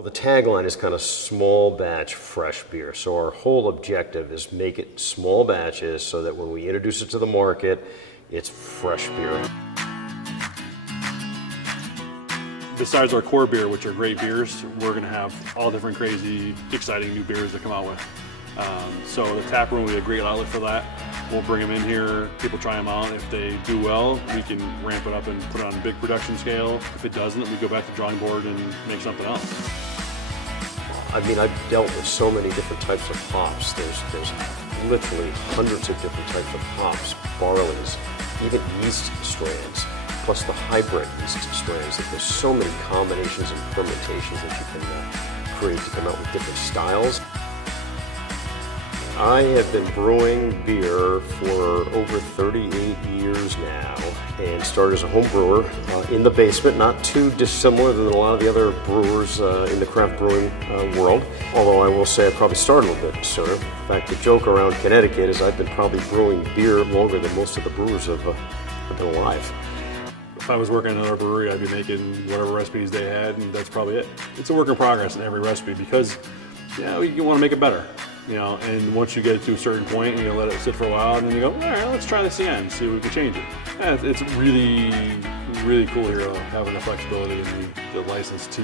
Well, the tagline is kind of small batch fresh beer. So our whole objective is make it small batches so that when we introduce it to the market, it's fresh beer. Besides our core beer, which are great beers, we're going to have all different crazy, exciting new beers to come out with. So the tap room will be a great outlet for that. We'll bring them in here, people try them out. If they do well, we can ramp it up and put it on a big production scale. If it doesn't, we go back to the drawing board and make something else. I mean, I've dealt with so many different types of hops. There's literally hundreds of different types of hops, barleys, even yeast strains, plus the hybrid yeast strains. There's so many combinations and fermentations that you can create to come out with different styles. I have been brewing beer for over 38 years now and started as a home brewer in the basement, not too dissimilar than a lot of the other brewers in the craft brewing world. Although I will say I probably started a little bit sooner. In fact, the joke around Connecticut is I've been probably brewing beer longer than most of the brewers have been alive. If I was working in another brewery, I'd be making whatever recipes they had, and that's probably it. It's a work in progress in every recipe because you want to make it better. And once you get it to a certain point, you let it sit for a while, and then you go, all right, let's try this again, see if we can change it. And it's really, really cool here having the flexibility and the license to,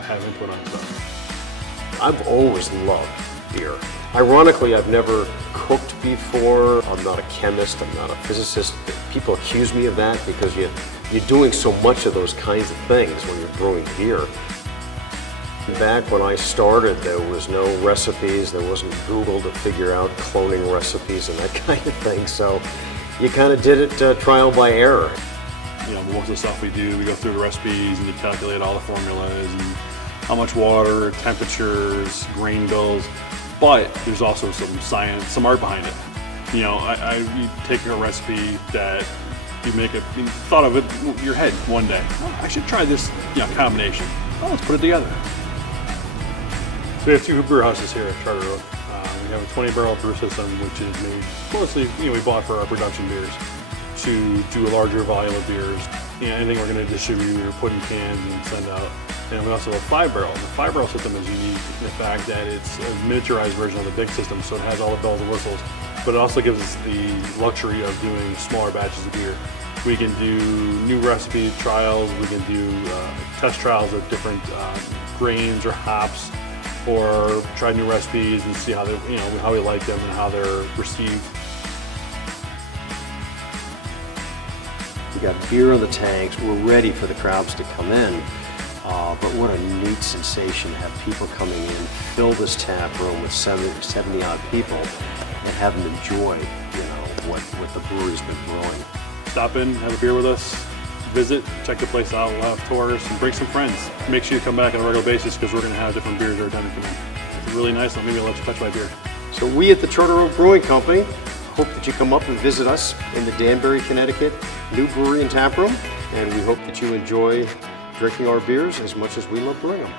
have input on stuff. I've always loved beer. Ironically, I've never cooked before. I'm not a chemist, I'm not a physicist. People accuse me of that because you're doing so much of those kinds of things when you're brewing beer. Back when I started, there was no recipes, there wasn't Google to figure out cloning recipes and that kind of thing, so you kind of did it trial by error. Most of the stuff we do, we go through the recipes and you calculate all the formulas and how much water, temperatures, grain bills, but there's also some science, some art behind it. You take a recipe that you thought of it in your head one day. Oh, I should try this combination. Oh, let's put it together. So we have two brew houses here at Charter Oak. We have a 20-barrel brew system, which is made mostly, we bought for our production beers, to do a larger volume of beers. Anything we're going to distribute or put in cans and send out. And we also have a 5-barrel. The 5-barrel system is unique in the fact that it's a miniaturized version of the big system, so it has all the bells and whistles, but it also gives us the luxury of doing smaller batches of beer. We can do new recipe trials, we can do test trials of different grains or hops, or try new recipes and see how they, how we like them and how they're received. We got beer in the tanks. We're ready for the crowds to come in. But what a neat sensation to have people coming in, fill this tap room with 70 odd people, and have them enjoy, what the brewery's been brewing. Stop in, have a beer with us, visit, check the place out, we'll have tours, and bring some friends. Make sure you come back on a regular basis because we're going to have different beers every time you come in. It's really nice, maybe I'll let you touch my beer. So we at the Charter Oak Brewing Company hope that you come up and visit us in the Danbury, Connecticut new brewery and tap room, and we hope that you enjoy drinking our beers as much as we love brewing them.